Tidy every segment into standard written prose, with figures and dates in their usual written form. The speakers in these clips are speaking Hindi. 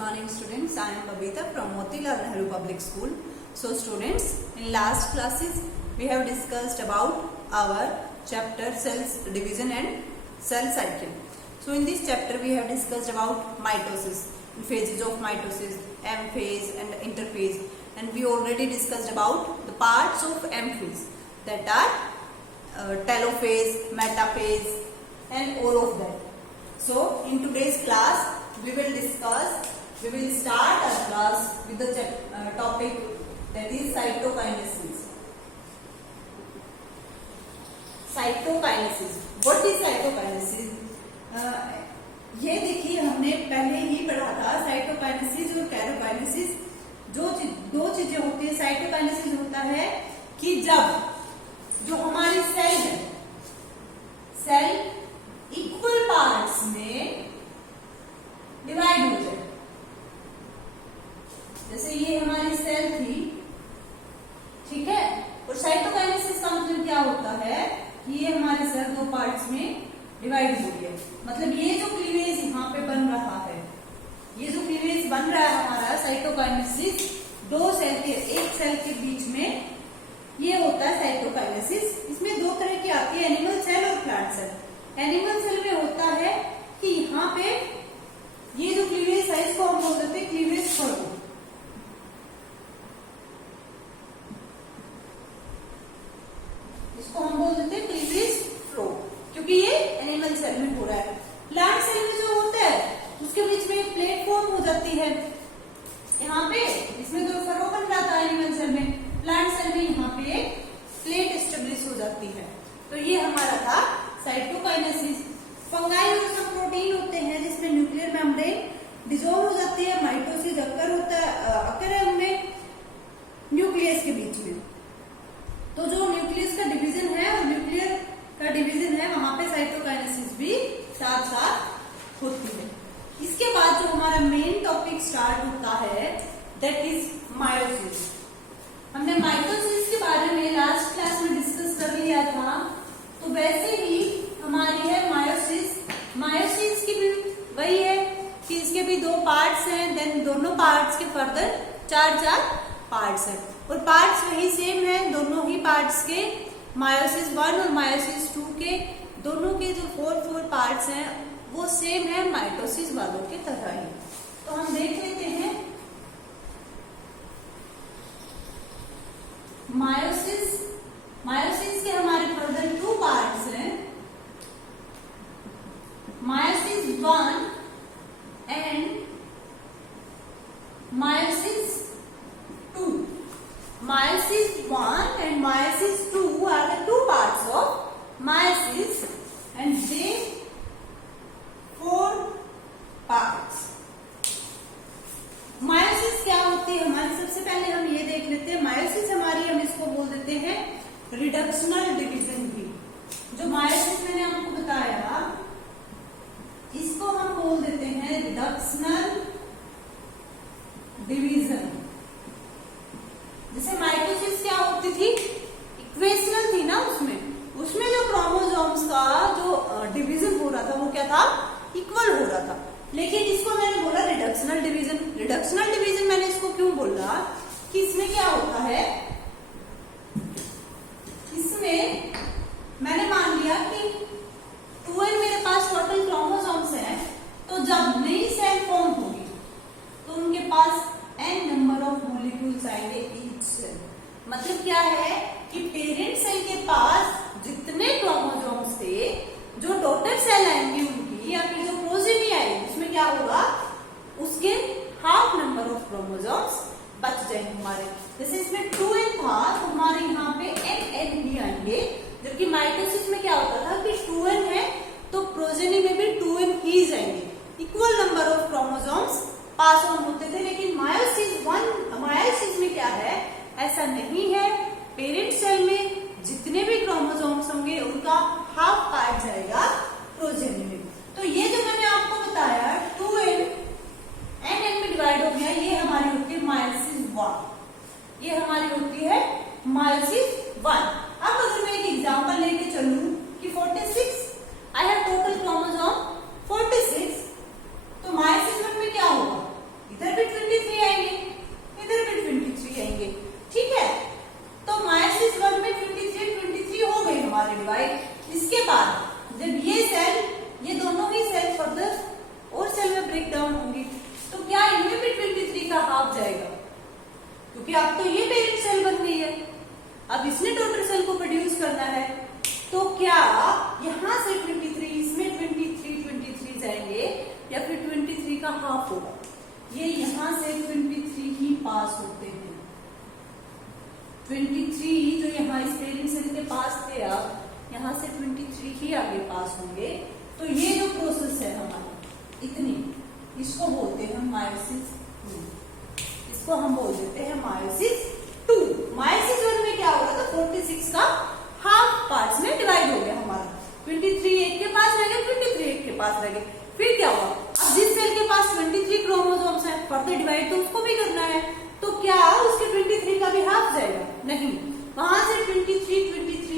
morning students, I am Babita from Motilal Nehru Public School. So students, in last classes we have discussed about our chapter cells division and cell cycle. So in this chapter we have discussed about mitosis, phases of mitosis, M phase and interphase, and we already discussed about the parts of M phase, that are telophase, metaphase and all of that. So in today's class we will start our class with the topic, that is cytokinesis. Cytokinesis. What is cytokinesis? ये देखिए, हमने पहले ही पढ़ा था साइटोकाइनेसिस और कैरोकाइनेसिस. दो चीजें होती है. साइटोकाइनेसिस होता है कि जब जो हमारी सेल है, सेल इक्वल पार्ट्स में डिवाइड हो जाए. जैसे ये हमारी सेल थी, ठीक है. और साइटोकाइनेसिस का मतलब क्या होता है कि ये हमारी सेल दो पार्ट्स में डिवाइड हो गई है. मतलब ये जो क्लीवेज यहाँ पे बन रहा है, ये जो क्लीवेज बन रहा है हमारा साइटोकाइनेसिस, दो सेल के, एक सेल के बीच में, ये होता है साइटोकाइनेसिस. इसमें दो तरह की आती है, एनिमल सेल और प्लांट सेल. एनिमल सेल में होता है कि यहाँ पे ये जो क्लीवेज है इसको हम बोल देते हैं क्लीवेज फ्लो. इसको हम बोल देते हैं क्लीवेज फ्लो, क्योंकि ये एनिमल सेल में हो रहा है. प्लांट सेल में जो होता है उसके बीच में एक प्लेटफॉर्म हो जाती है यहाँ पे. इसमें तो फरो बन जाता है एनिमल सेल में. प्लांट सेल में यहाँ पे एक प्लेट एस्टेब्लिश हो जाती है. तो ये हमारा था साइटोकाइनेसिस. फंगाई और सब प्रोटीन होते हैं जिसमें न्यूक्लियर मेम्ब्रेन डिसॉल्व हो जाती है. माइटोसिस अकर है उनमें न्यूक्लियस के बीच में. तो जो न्यूक्लियस का डिवीजन है और न्यूक्लियर का डिवीजन है, वहां पे साइटोकाइनेसिस भी साथ साथ होती है. इसके बाद जो हमारा मेन टॉपिक स्टार्ट होता है, दैट इज मायोसिस. हमने माइटोसिस के बारे में लास्ट क्लास में डिस्कस कर लिया था. तो वैसे ही हमारी है मायोसिस. मायोसिस की भी वही है कि इसके भी दो पार्ट्स हैं. देन दोनों पार्ट्स के फर्दर चार पार्ट्स हैं, और पार्ट्स वही सेम है. दोनों ही पार्ट्स के मायोसिस 1 और मायोसिस 2 के दोनों के जो फोर पार्ट्स हैं वो सेम है माइटोसिस वालों के तरह ही. तो हम देख लेते हैं मायोसिस. मायोसिस के हमारे फर्दर 2 पार्ट्स हैं, meiosis 1 and meiosis 2. Meiosis 1 and meiosis 2 are the two parts of meiosis, and they 4 parts. Meiosis क्या होती है हमारी? सबसे पहले हम ये देख लेते हैं. meiosis हमारी, हम इसको बोल देते हैं रिडक्शनल डिवीजन भी. जो meiosis मैंने आपको बताया, इसको हम बोल देते हैं रिडक्शनल डिवीजन. जैसे माइटोसिस क्या होती थी, इक्वेशनल थी ना. उसमें जो क्रोमोसोम्स का जो डिवीजन हो रहा था वो क्या था, इक्वल हो रहा था. लेकिन इसको मैंने बोला रिडक्शनल डिवीजन. रिडक्शनल डिवीजन मैंने इसको क्यों बोला कि इसमें क्या होता है, इसमें मैंने मान लिया कि 2n मेरे पास टोटल क्रोमोसोम्स हैं. तो जब नई सेल फॉर्म होगी तो उनके पास n नंबर ऑफ मॉलिक्यूल्स आएंगे ईच सेल. मतलब क्या है कि पेरेंट सेल के पास जितने क्रोमोसोम्स थे, जो डॉटर सेल आएंगी उनकी, या फिर जो प्रोजेनी आएगी, उसमें क्या होगा, उसके हाफ नंबर ऑफ क्रोमोसोम्स बच जाएंगे हमारे. जैसे इसमें 2n था तो हमारे यहाँ पे n ही आएंगे. जबकि माइटोसिस में क्या होता था कि 2n है तो प्रोजेनी में भी 2n ही जाएंगे. Equal number of chromosomes pass on होते थे. लेकिन मायोसिस में क्या है, ऐसा नहीं है. पेरेंट सेल में जितने भी क्रोमोसोम्स होंगे उनका हाफ पार्ट जाएगा प्रोजेनी में. तो ये जो मैंने आपको बताया 2n n में डिवाइड हो गया, ये हमारी होती है मायोसिस 1. ये हमारी होती है मायोसिस 1. अब अगर मैं एक एग्जांपल लेके चलूं कि 46 आई हैव टोटल क्रोमोसोम 46, तो मायोसिस 1 में क्या होगा, ये यहाँ से 23 ही पास होते हैं। 23 जो यहाँ इस पेरेंट सेल के पास थे, अब यहाँ से 23 ही आगे पास होंगे। तो ये जो प्रोसेस है हमारी इतनी, इसको बोलते हैं मायोसिस 2। इसको हम बोल देते हैं मायोसिस 2। मायोसिस 1 में क्या होगा, तो 46 का हाफ पार्ट्स में डिवाइड हो गया हमारा। 23 एक के पास रह गए, 23 एक के पास रह गए। फिर क्या हुआ, अब जिस सेल के पास 23 क्रोमोसोम्स हैं, फर्दर डिवाइड तो उसको भी करना है, तो क्या उसके 23 का भी हाफ जाएगा? नहीं, वहां से 23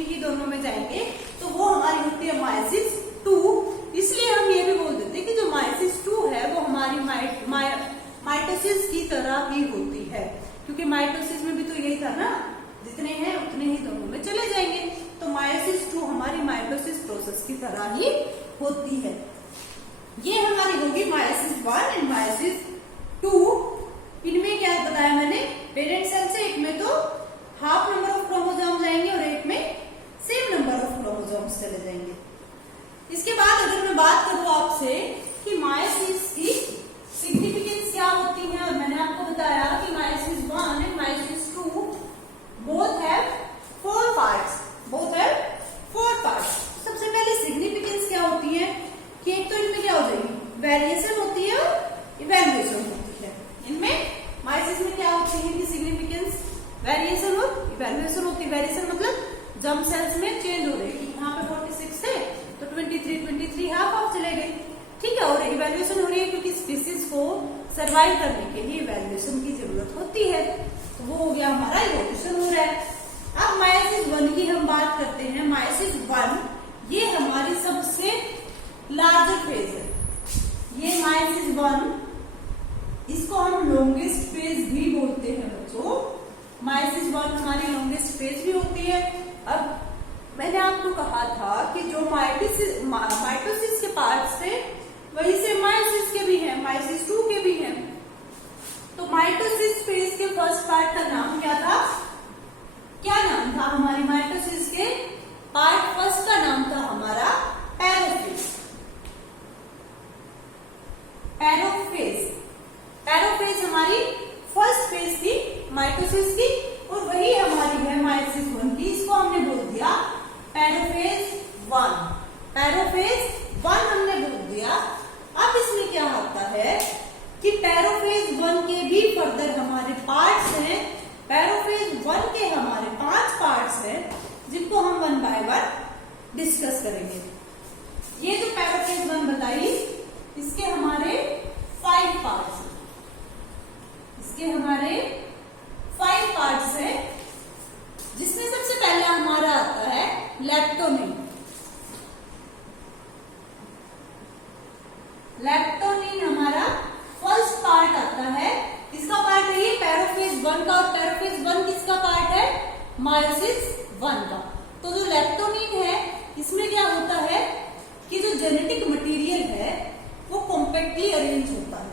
ही दोनों में जाएंगे, तो वो हमारी होती है मायोसिस 2। इसलिए हम ये भी बोल देते हैं कि जो मायोसिस 2 है वो हमारी माइटोसिस की तरह ही होती है, क्योंकि माइटोसिस में भी तो यही था ना, जितने हैं उतने ही दोनों में चले जाएंगे। तो मायोसिस 2 हमारी माइटोसिस प्रोसेस की तरह ही होती है। ये हमारी होगी मायोसिस 1 एंड मायोसिस 2। इनमें क्या बताया मैंने, पेरेंट सेल से एक में तो हाफ नंबर ऑफ क्रोमोसोम जाएंगे और एक में सेम नंबर ऑफ क्रोमोसोम्स चले जाएंगे। इसके बाद अगर मैं बात करूं आपसे कि मायोसिस की सिग्निफिकेंस क्या होती है, और मैंने आपको बताया कि meiosis 1 and meiosis 2 both have 4 parts, both have 4 parts. सबसे पहले सिग्निफिकेंस क्या होती है कि एक तो इनमें क्या हो जाएगी, वेरिएशन होती है और इवैल्यूएशन होती है। इनमें मायोसिस में क्या होती है कि सिग्निफिकेंस, वेरिएशन और इवैल्यूएशन होती है। वेरिएशन मतलब जर्म सेल्स में चेंज हो रही है, यहाँ पे 46 थे तो 23 हाफ ऑफ चले गए, ठीक है। और इवैल्यूएशन हो रही है क्योंकि स्पीसीज को सर्वाइव करने के लिए इवैल्यूएशन की जरूरत होती है, तो वो हो गया हमारा इवोल्यूशन हो रहा है। अब मायोसिस 1 की हम बात करते हैं। मायोसिस 1 ये हमारी सबसे लार्जर फेज है। ये मायोसिस 1, इसको हम लॉन्गेस्ट फेज भी बोलते हैं बच्चों। मायोसिस 1 हमारी लॉन्गेस्ट फेज भी होती है। अब मैंने आपको कहा था कि जो माइटोसिस के पार्ट्स थे वही से मायोसिस के भी हैं, मायोसिस 2 के भी हैं। तो माइटोसिस फेज के फर्स्ट पार्ट का नाम क्या था, क्या नाम था हमारी माइटोसिस के पार्ट फर्स्ट का नाम था हमारा पैरोफेज। पैरोफेज हमारी फर्स्ट फेज थी माइटोसिस की, और वही हमारी है मायोसिस 1 की। इसको हमने बोल दिया पैरोफेज 1। पैरोफेज 1 हमने बोल दिया। अब इसमें क्या होता है कि पैरोफेज 1 के भी फर्दर हमारे पार्ट्स हैं। पैरोफेज 1 के हमारे 5 पार्ट्स हैं, जिनको हम 1 बाय 1 डिस्कस करेंगे। ये जो पैरोफेज 1 बताई, इसके हमारे 5 पार्ट्स हैं। इसके हमारे 5 पार्ट्स हैं, जिसमें सबसे पहला हमारा आता है लैक्टोनिन। लैक्टोनिन हमारा फर्स्ट पार्ट आता है। इसका पार्ट है ये पैरोफेज 1 का, और पैरोफेज 1 किसका पार्ट है, मायोसिस 1 का। तो जो लैक्टोनिन है, इसमें क्या होता है कि जो जेनेटिक मटेरियल है वो कॉम्पैक्टली अरेंज होता है।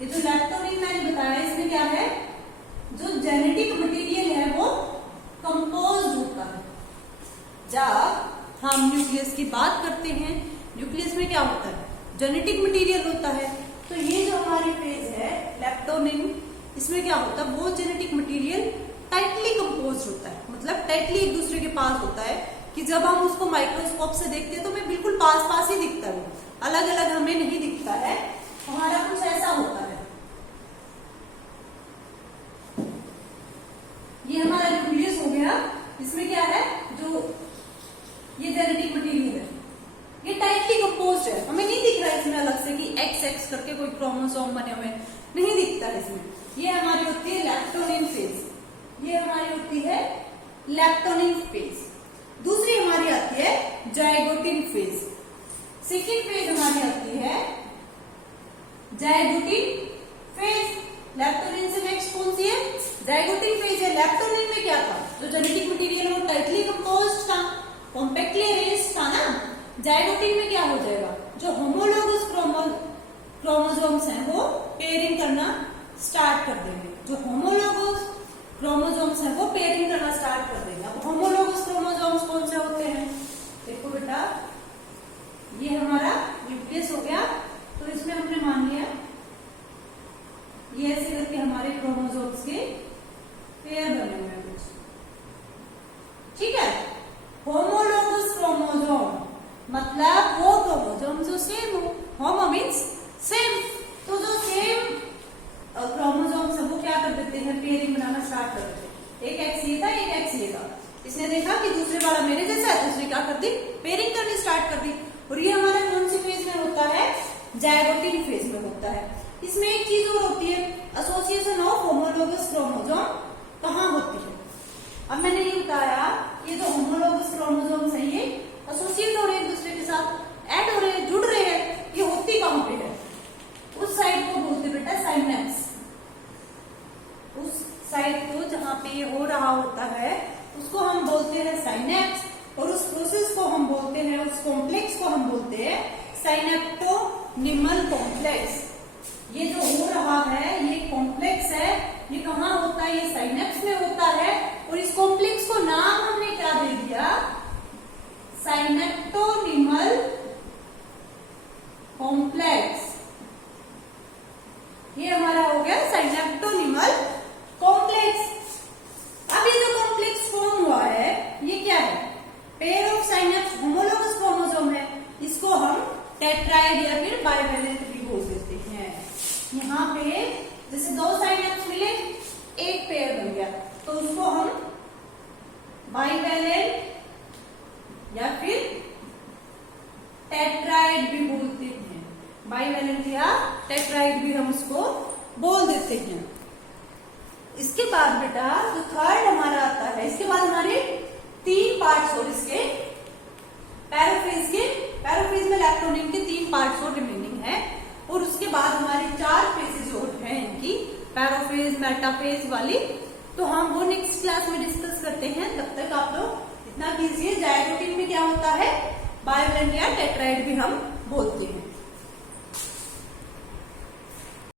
ये जो लैक्टोनिन मैंने बताया, इसमें क्या है, जो जेनेटिक मटेरियल है वो कंपोज्ड होता है। जब हम न्यूक्लियस की बात करते हैं, न्यूक्लियस में क्या होता है, जेनेटिक मटेरियल होता है। तो ये जो हमारी फेज है लैक्टोनिन, इसमें क्या होता है, वो जेनेटिक मटेरियल टाइटली कंपोज्ड होता है, मतलब टाइटली एक दूसरे के पास होता है, कि जब हम उसको माइक्रोस्कोप से देखते हैं तो हमें बिल्कुल पास पास ही दिखता है, अलग अलग हमें नहीं दिखता है। हमारा कुछ ऐसा होता है। ये हमारा न्यूक्लियस हो गया। इसमें क्या है, जो ये जेनेटिक मटेरियल है ये टाइटली कंपोज्ड है, हमें नहीं दिख रहा है इसमें अलग से कि एक्स एक्स करके कोई क्रोमोसोम बने हुए नहीं दिखता है इसमें। ये हमारी होती है लैक्टोनिन फेज। ये हमारी होती है लैक्टोनिन फेज। दूसरी हमारी आती है जाइगोटिन फेज। सेकेंड फेज हमारी आती है जाइगोटिन फेज। लैक्टोनिन से नेक्स्ट कौन सी है, जाइगोटिन फेज है। लैक्टोनिन में क्या था, जो जेनेटिक मटेरियल वो टाइटली कंपोज्ड था, कॉम्पैक्टली अरेंज्ड था ना। जाइगोटिन में क्या हो जाएगा, जो होमोलोगस क्रोमोसोम्स हैं वो पेयरिंग करना स्टार्ट कर देंगे। जो होमोलोगस क्रोमोसोम्स हैं वो पेयरिंग करना स्टार्ट कर देंगे। अब होमोलोगस क्रोमोसोम्स कौन से होते हैं, देखो बेटा, ये हमारा न्यूक्लियस हो गया। तो इसमें हमने मान लिया ये ऐसे करके हमारे क्रोमोसोम्स के पेयर बने हुए हैं कुछ, ठीक है। होमोलोगस क्रोमोसोम मतलब वो क्रोमोसोम जो सेम हो, होमो मीन्स सेम, तो जो सेम क्रोमोसोम्स है वो क्या कर देते हैं, पेयरिंग बनाना स्टार्ट कर देते हैं। एक एक्स ये था, एक एक्स ये था, इसने देखा कि दूसरे वाला मेरे जैसा है तो उसने क्या कर दी, पेयरिंग करनी स्टार्ट कर दी। और ये हमारा कौन सी फेज में होता है, जाइगोटिक फेज में होता है। इसमें एक चीज और होती है, एसोसिएशन ऑफ होमोलोगस क्रोमोसोम कहाँ होती है। अब मैंने ये बताया, ये जो होमोलोगस क्रोमोसोम्स है ये एसोसिएट हो रहे हैं एक दूसरे के साथ, ऐड हो रहे हैं, जुड़ रहे हैं, ये होती कहाँ पे है, उस साइड को बोलते बेटा साइनेप्स। उस साइड को जहाँ पे ये हो रहा होता है उसको हम बोलते हैं साइनेप्स, और उस प्रोसेस को हम बोलते हैं, उस कॉम्प्लेक्स को हम बोलते हैं साइनेप्टोनिमल कॉम्प्लेक्स। ये जो हो रहा है ये कॉम्प्लेक्स है, ये कहाँ होता है, ये साइनेप्स में होता है, और इस कॉम्प्लेक्स को नाम हमने क्या दे दिया, साइनेप्टोनिमल कॉम्प्लेक्स। ये हमारा हो गया साइनेप्टोनिमल कॉम्प्लेक्स। अब ये जो कॉम्प्लेक्स फॉर्म हुआ है ये क्या है, pair of synapse homologous chromosome है, इसको हम टेट्राइड या फिर बाइवैलेंट भी बोल देते हैं। यहाँ पे जैसे दो साइनेप्स मिले, एक पेयर बन गया, तो उसको हम बाइवैलेंट या फिर टेट्राइड भी बोलते हैं, बाइवैलेंट या टेट्राइड भी हम उसको बोल देते हैं। इसके बाद बेटा जो थर्ड हमारा आता है, इसके बाद हमारे 3 पार्ट्स और इसके पैरोफेज में लैक्टोनिन के 3 पार्ट्स और रिमेनिंग है, और उसके बाद हमारे 4 फेजेज और हैं इनकी, पैरोफेज मेटाफेज वाली, तो हम वो नेक्स्ट क्लास में डिस्कस करते हैं। तब तक आप लोग इतना कीजिए, जाइगोटिन में क्या होता है, बाइवैलेंट या टेट्राइड भी हम बोलते हैं।